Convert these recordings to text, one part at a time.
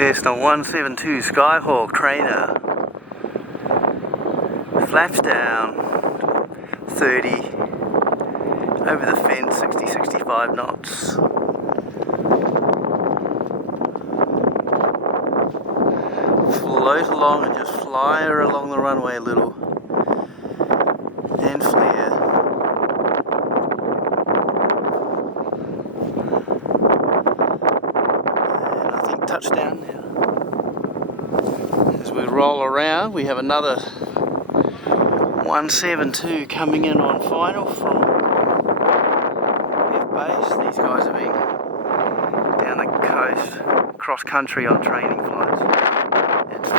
Cessna 172 Skyhawk trainer. Flaps down, 30. Over the fence, 60-65 knots. Float along and just fly her along the runway a little. Then flare. And I think touchdown now. As we roll around, we have another 172 coming in on final from F-base. These guys have been down the coast, cross country on training flights. It's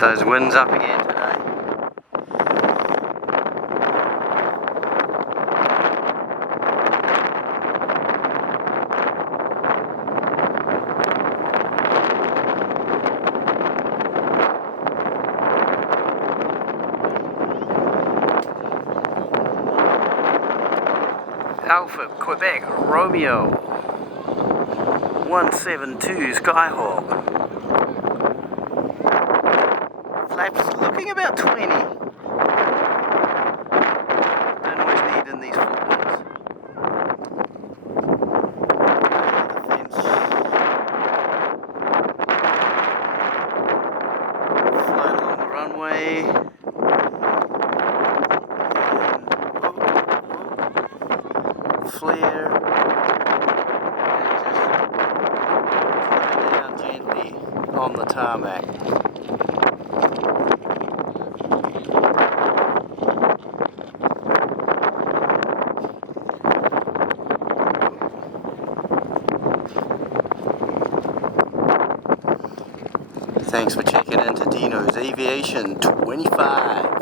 those winds up again today. Alpha Quebec Romeo 172 Skyhawk. Flaps looking about 20. Don't always need in these full ones. The fence. Float along the runway. Flare. And just float down gently on the tarmac. Thanks for checking into Dino's Aviation 25.